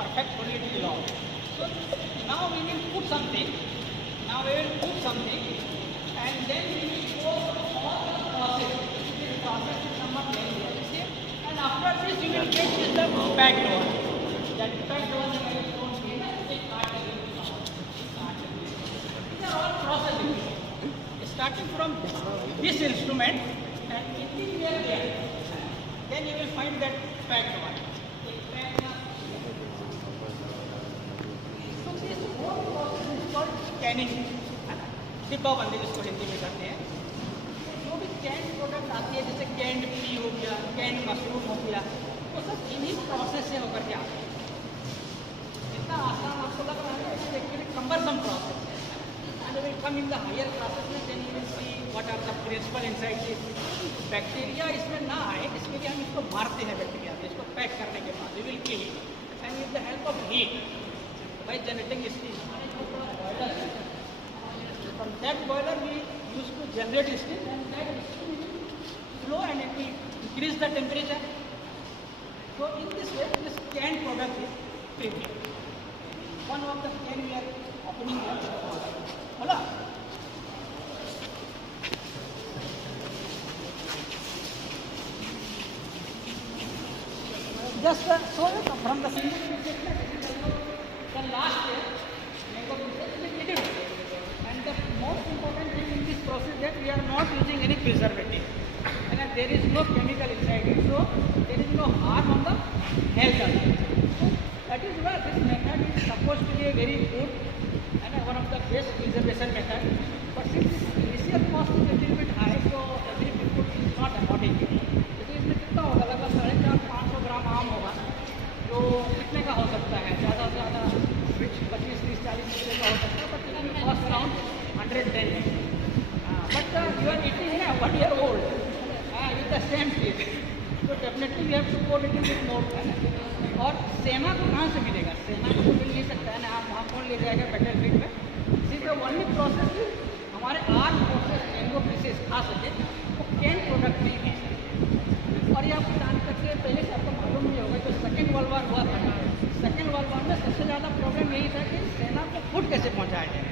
perfect fluidity law. So now we will put something. Now we will put something, and then we will go through all the process. This process is somewhat lengthy, and after this you will get is the packed one. That packed one is very strong. These are all processes. Starting from this instrument and hitting there, then you will find that packed one. So this whole process is called scanning. डिब्बाबंदी जिसको हिंदी में कहते हैं। जो भी canned product आती है, जैसे canned P हो गया, कैंड मशरूम हो गया, वो सब इन्हीं प्रोसेस से होकर के आते हैं। इतना आसान आपको लग रहा है, इट्स एक्चुअली कम्बरसम प्रोसेस है। And will come in the higher classes में, then you will see what are the principal inside this. Bacteria इसमें ना आए इसके लिए हम इसको मारते हैं, बैक्टीरिया इसको पैक करने के बाद we will kill it and with the help of heat by generating steam. From that boiler we used to generate steam, and that steam will flow and it will increase the temperature. So in this way this canned product is prepared. One of the can we are opening here. Hola. Just so from the single the last layer the most important thing in this process that we are not using any preservative, and there is no chemical inside it, so there is no harm on the health of it. So that is why this method is supposed to be a very good and one of the best preservation method. But since initial cost is a little bit high, so every people is not affording it. तो इसमें कितना होगा? लगभग 450-500 ग्राम आम होगा, जो कितने का हो सकता है? ज़्यादा से ज़्यादा 25-30-40 रुपये का हो सकता है, बट इसमें कॉस्ट अराउंड 110 है। बट यू आर ईटिंग है 1 year old with the same test, तो definitely we have to go little bit more. और सेना को कहाँ से मिलेगा? सेना को तो मिल नहीं सकता है ना, आप वहाँ कौन ले जाएगा बैटल फील्ड में? सी द ओनली प्रोसेस हमारे आर्म फोर्सेस मैंगो पीसेस खा सके वो कैन प्रोडक्ट नहीं है। और ये आपको जान सकते हैं, पहले से आपको मालूम नहीं होगा, जो सेकेंड वर्ल्ड वार हुआ था, सेकेंड वर्ल्ड वार में सबसे ज़्यादा प्रॉब्लम यही था कि सेना को फूड कैसे पहुँचाया जाए,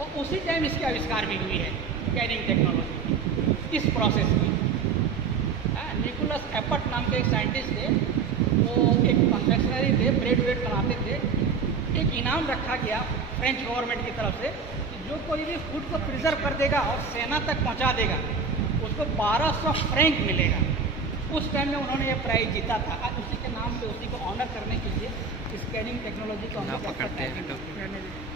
और उसी टाइम इसकी आविष्कार भी हुई है कैनिंग टेक्नोलॉजी इस प्रोसेस की। निकोलस एपर्ट नाम के एक साइंटिस्ट थे, वो एक कन्फेक्शनरी थे, ब्रेड वेड बनाते थे। एक इनाम रखा गया फ्रेंच गवर्नमेंट की तरफ से, जो कोई भी फूड को प्रिजर्व कर देगा और सेना तक पहुंचा देगा उसको 1200 फ्रैंक मिलेगा। उस टाइम में उन्होंने ये प्राइज जीता था। आज उसी के नाम पे उसी को ऑनर करने के लिए स्कैनिंग टेक्नोलॉजी को हम लोग करते हैं।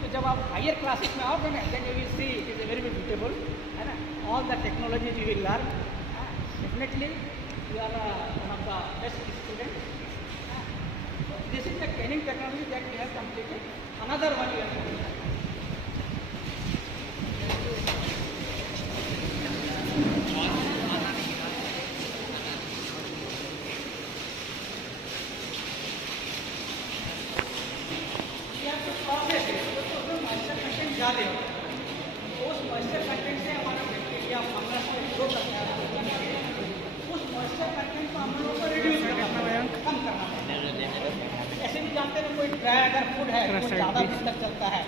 तो जब आप हायर क्लासेस में आओगे ना, then you will see it is a very beautiful, है ना, all the technology you will learn. Definitely you are one of the best student. This is the canning technology that we have completed. Another one you have ज़्यादा हो, उस moisture content से हमारा bacteria fungus को grow करता है, उस moisture content को हम लोग को रिड्यूस करना है, कम करना है। ऐसे भी जानते हैं कोई ड्राई अगर फूड है तो ज़्यादा दिन तक चलता है,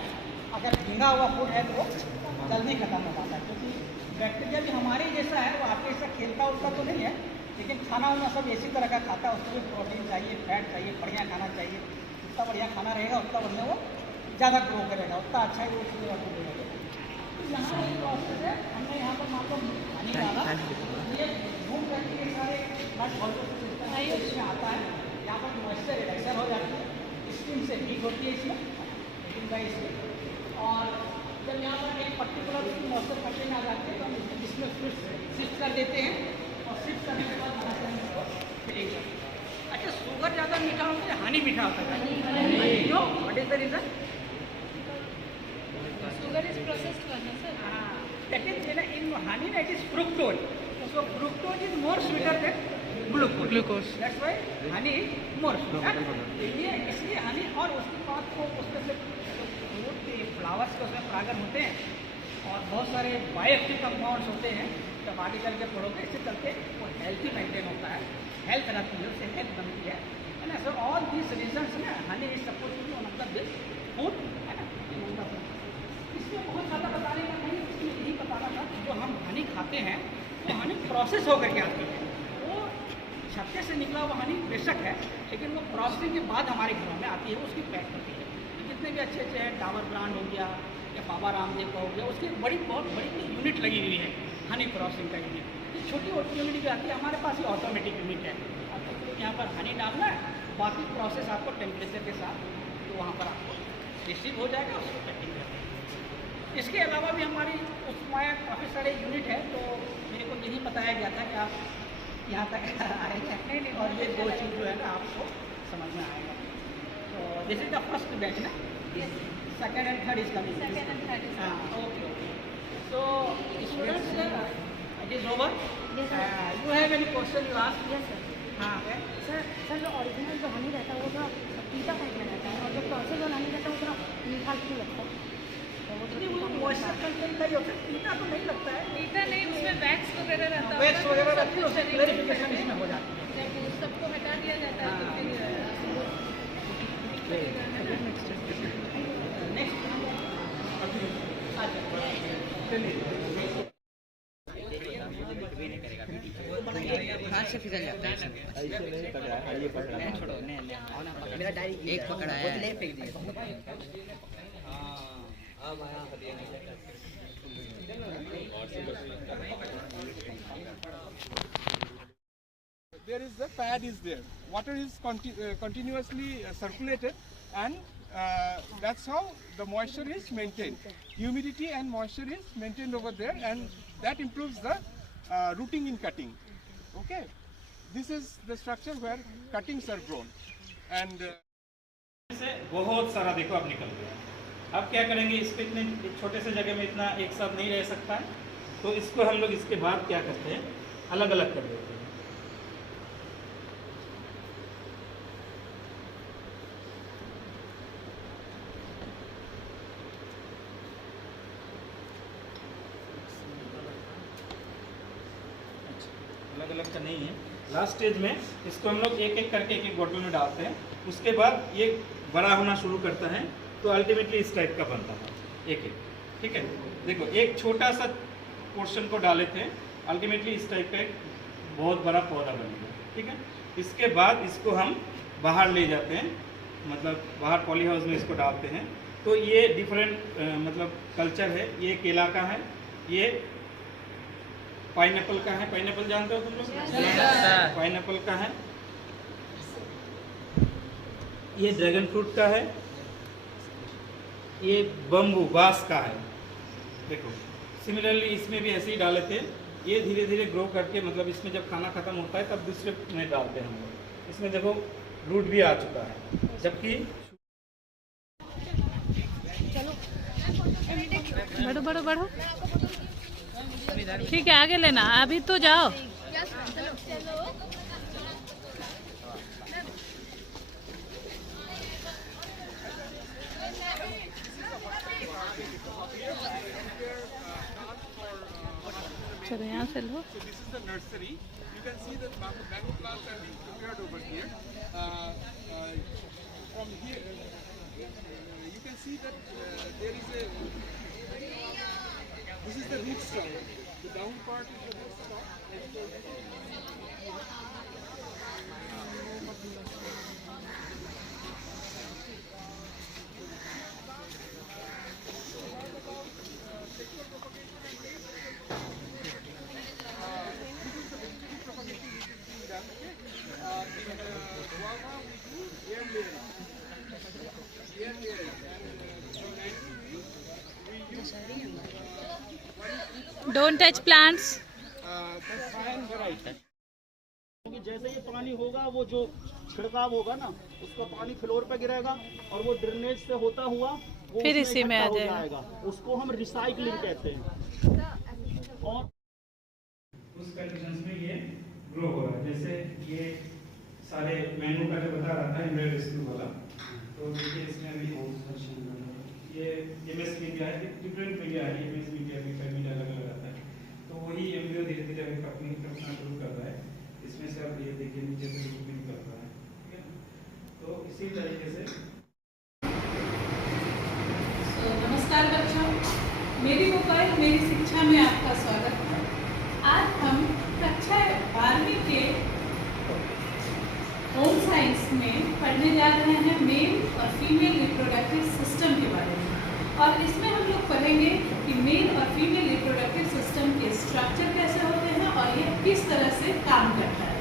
अगर भींगा हुआ फूड है तो वो जल्दी खत्म हो जाता है, क्योंकि बैक्टीरिया भी हमारे जैसा है, वो आपके जैसा खेलता उड़ता तो नहीं है, लेकिन खाना वाना सब इसी तरह का खाता है। उसको भी प्रोटीन चाहिए, फैट चाहिए, बढ़िया खाना चाहिए। जितना बढ़िया खाना रहेगा उतना बढ़िया वो ज़्यादा ग्रो करेगा, उतना अच्छा ही वो देगा। तो यहाँ एक प्रोसेस है, हमने यहाँ पर मान लो पानी डाला, ये घूम करके ये सारे इसमें आता है, यहाँ पर मॉइस्चर रिडक्शन हो जाती है, स्किन से हीट होती है इसमें, लेकिन बाई इसमें। और जब यहाँ पर एक पर्टिकुलर मॉइस्चर कंटेंट आ जाती है तो हम इसमें शिफ्ट कर देते हैं, और शिफ्ट करने के बाद यहाँ से हम इसको फिलिंग करते हैं। अच्छा, शुगर ज़्यादा मीठा होता है, हनी मीठा होता है, क्यों? What is the reason? Sugar is processed one, sir. That is in honey, that is fructose. So fructose is more sweeter than glucose. That's why honey is more sweet. ये इसलिए honey, और उसके बाद को उसमें से फ्रूट के flowers के उसमें परागन होते हैं और बहुत सारे बायोएक्टिव कंपाउंड्स होते हैं। जब आगे चल के पढ़ोगे, इससे चलते वो हेल्थी मेंटेन होता है, हेल्थ रहती है, उससे हेल्थ बनती है ना। सो ऑल these reasons ना honey is supposed to be one of the best food है ना among the food. इसमें बहुत ज़्यादा बताने का नहीं, इसमें यही बताना था कि जो हम हनी खाते हैं वो हनी प्रोसेस होकर के आती है। वो छत्ते से निकला हुआ हनी बेशक है, लेकिन वो प्रोसेसिंग के बाद हमारे घरों में आती है, उसकी पैक होती है। जितने भी अच्छे अच्छे हैं, डाबर ब्रांड हो गया या बाबा रामदेव का हो गया, उसकी बहुत बड़ी यूनिट लगी हुई है हनी प्रोसेसिंग का यूनिट। ये छोटी यूनिट भी आती है, हमारे पास ये ऑटोमेटिक यूनिट है। आपको सिर्फ यहाँ पर हनी डालना है, बाकी प्रोसेस आपको टेम्परेचर के साथ तो वहाँ पर आपको रिसीव हो जाएगा, उसको पैकिंग करना है। इसके अलावा भी हमारी उसमें काफ़ी सारे यूनिट है, तो मेरे को यही बताया गया था कि आप यहाँ तक आएंगे और ये दो चीज़ जो है ना आपको समझ में आएगा। तो this is the first batch ना, second and third is coming. Second and third is हाँ, okay okay. So students it is over. Yes, sir. You have any question you ask? Yes, sir. हाँ है। Sir जो original जो हनी रहता है वो थोड़ा पीता टाइप में रहता है, और जो प्रोसेस वाला हनी रहता है वो थोड़ा मीठा क्यों लगता है? तो वो नहीं, वो थोड़ा मॉइस्चर कंटेंट का ही होता है, पीता तो नहीं लगता है। पीता नहीं, उसमें वैक्स वगैरह रहता है, वैक्स वगैरह रहती है, उसकी क्लैरिफिकेशन इसमें हो जाती है। जब उस सबको हटा दिया जाता है तो फिर नेक्स्ट हाथ से फिसल जाता है। ऐसे नहीं पकड़ा है, ये पकड़ा है। छोड़ो मेरा डायरी एक पकड़ा है, बोतलें फेंक दिए। There is the pad is there. Water is continuously circulated, and that's how the moisture is maintained. Humidity and moisture is maintained over there, and that improves the rooting in cutting. Okay, this is the structure where cuttings are grown, and से बहुत सारा देखो अब निकल गया। अब क्या करेंगे, इसको इतने छोटे से जगह में इतना एक साथ नहीं रह सकता है, तो इसको हम लोग इसके बाद क्या करते हैं, अलग अलग कर देते हैं। अलग अलग का नहीं है, लास्ट स्टेज में इसको हम लोग एक एक करके एक एक बोतल में डालते हैं। उसके बाद ये बड़ा होना शुरू करता है, तो अल्टीमेटली इस टाइप का बनता है एक एक। ठीक है, देखो एक छोटा सा पोर्शन को डाले थे, अल्टीमेटली इस टाइप का एक बहुत बड़ा पौधा बनेगा। ठीक है, इसके बाद इसको हम बाहर ले जाते हैं, मतलब बाहर पॉली हाउस में इसको डालते हैं। तो ये डिफरेंट मतलब कल्चर है। ये केला का है, ये पाइनएप्पल का है। पाइनएप्पल जानते हो तुम लोग? पाइनएप्पल का है, ये ड्रैगन फ्रूट का है, ये बम्बू बांस का है। देखो सिमिलरली इसमें भी ऐसे ही डाले थे, ये धीरे धीरे ग्रो करके, मतलब इसमें जब खाना खत्म होता है तब दूसरे में डालते हैं हम लोग। इसमें देखो रूट भी आ चुका है, जबकि बढ़ो बढ़ो बढ़ो। ठीक है, आगे लेना, अभी तो जाओ। चलो यहाँ से लो। so this is the nursery. You can see that bamboo plants are being prepared over here. From here, you can see that there is a. This is the root stock. The down part is the root stock. Don't touch plants. क्योंकि जैसे ये पानी होगा, वो जो छिड़काव होगा ना, उसका पानी फ्लोर पे गिरेगा और वो ड्रेनेज से होता हुआ वो फिर उसमें इसी में इकट्ठा आ हो जाएगा। उसको हम रिसाइकलिंग कहते हैं। और उस कंडीशंस में ये ग्रो हो रहा है। जैसे ये सारे मेनू का जो बता रहा था एम्ब्रॉयडरी रेस्क्यू वाला, तो देखिए इसमें अभी ये एमएस मीडिया है, डिफरेंट मीडिया है, एमएस मीडिया की मीडिया अलग अलग आता है। तो वही एम्ब्रियो धीरे धीरे अभी कपनी करना शुरू कर रहा है। इसमें से आप ये देखिए नीचे से ग्रुपिंग कर रहा है। ठीक है, तो उसी तरीके से। नमस्कार बच्चों, मेरी मोबाइल मेरी शिक्षा में आपका स्वागत है। आज हम कक्षा 12वीं के होम साइंस में पढ़ने जा रहे हैं मेल और फीमेल रिप्रोडक्टिव सिस्टम के बारे में। और इसमें हम लोग पढ़ेंगे कि मेल और फीमेल रिप्रोडक्टिव सिस्टम के स्ट्रक्चर कैसे होते हैं और ये किस तरह से काम करता है।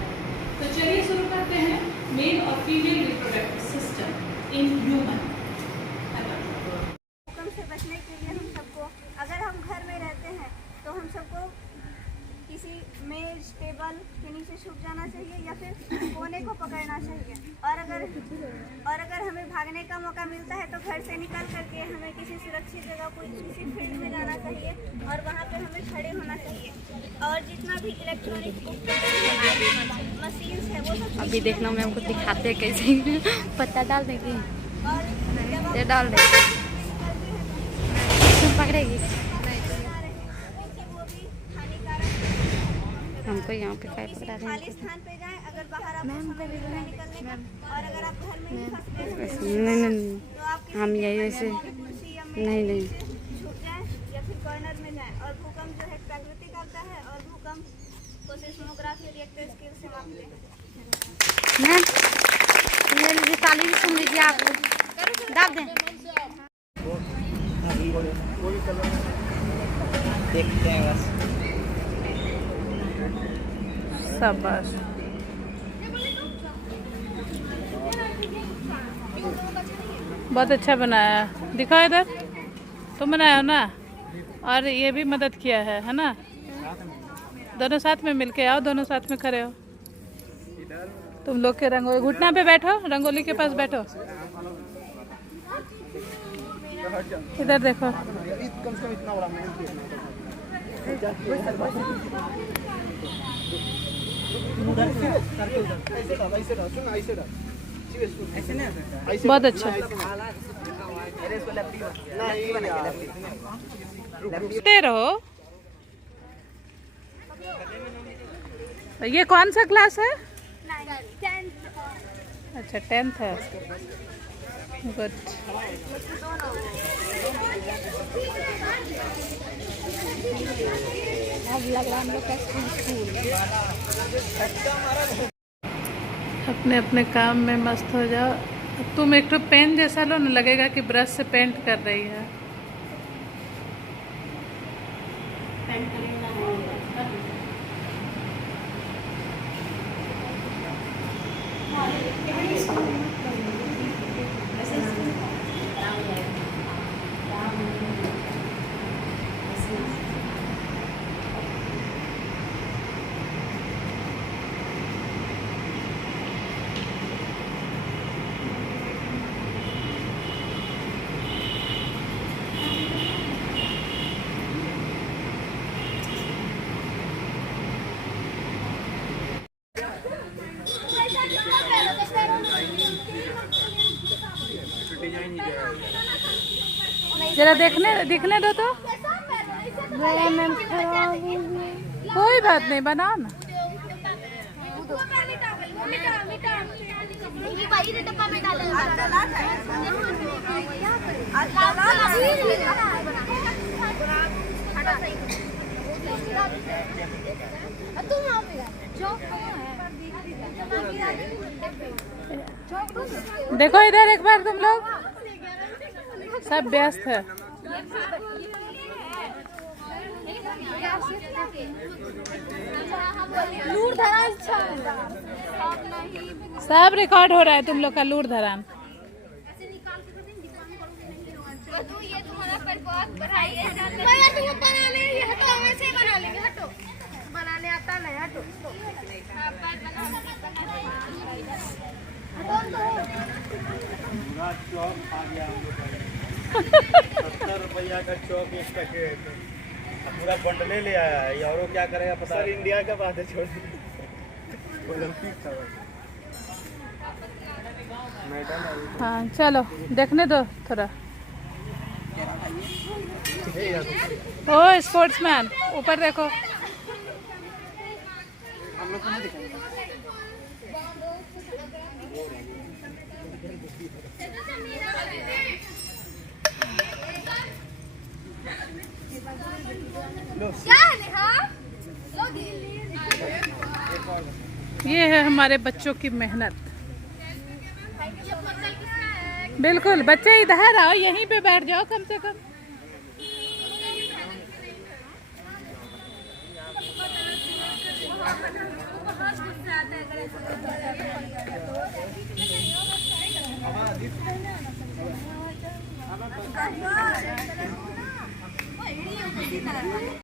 तो चलिए शुरू करते हैं। मेल और female reproductive system in human. भूकंप से बचने के लिए हम सबको, अगर हम घर में रहते हैं तो हम सबको किसी मेज टेबल के नीचे छुप जाना चाहिए या फिर कोने को पकड़ना चाहिए। और अगर हमें भागने का मौका मिलता है तो घर से निकल करके हमें किसी सुरक्षित जगह किसी फील्ड में जाना चाहिए और वहाँ पे हमें खड़े होना चाहिए। और जितना भी इलेक्ट्रॉनिक मशीन्स है वो सब अभी देखना मैं हमको दिखाते हैं कैसे पत्ता डाल देंगे और ये डाल देंगे पकड़ेगी वो भी हानिकारक है। हमको यहाँ पे काय किसी पकड़ा खाली देंगे स्थान पे जाएं अगर बाहर आपको समय मिलता है निकलने का। और अगर आप घर में ही फंस गए हैं नहीं तो आप किसी हम यही टेबल ऐसे या कुर्सी या मेज नहीं के नीचे छुप जाएं या फिर कॉर्नर में जाएं। और भूकंप जो है प्राकृतिक आपदा है और भूकंप को सिस्मोग्राफी रिएक्टर स्केल से मापते हैं। मैम ये लीजिए ताली भी सुन लीजिए आप दाब दें देखते हैं बस। शाबाश। बहुत अच्छा बनाया है। दिखाओ इधर, तुम बनाया हो ना। और ये भी मदद किया है ना। दोनों साथ में मिलके आओ, दोनों साथ में खड़े हो। तुम लोग के रंगोली घुटना पे बैठो, रंगोली के पास बैठो। इधर देखो। बहुत अच्छा। रहो। ये कौन सा क्लास है? अच्छा 10th है। गुड। अब लग रहा हम लोग का स्कूल अपने अपने काम में मस्त हो जाओ। तुम एक तो पेन जैसा लो ना, लगेगा कि ब्रश से पेंट कर रही है। जरा दिखने दो तो। कोई बात नहीं, बनाओ ना। देखो इधर एक बार, तुम लोग सब व्यस्त है। सब रिकॉर्ड हो रहा है तुम लोग का लूर धरान। बनाने आता नहीं। हटो। चौक आ गया हम लोग का। 70 रुपया का चौक एक पैकेट पूरा बंडले ले आया है। ये और क्या करेगा पता। सर इंडिया का बात है, छोड़ ओलंपिक था। हाँ चलो देखने दो थोड़ा। ओ स्पोर्ट्समैन, ऊपर देखो। ये है हमारे बच्चों की मेहनत। बिल्कुल, बच्चे इधर आओ, यहीं पे बैठ जाओ कम से कम।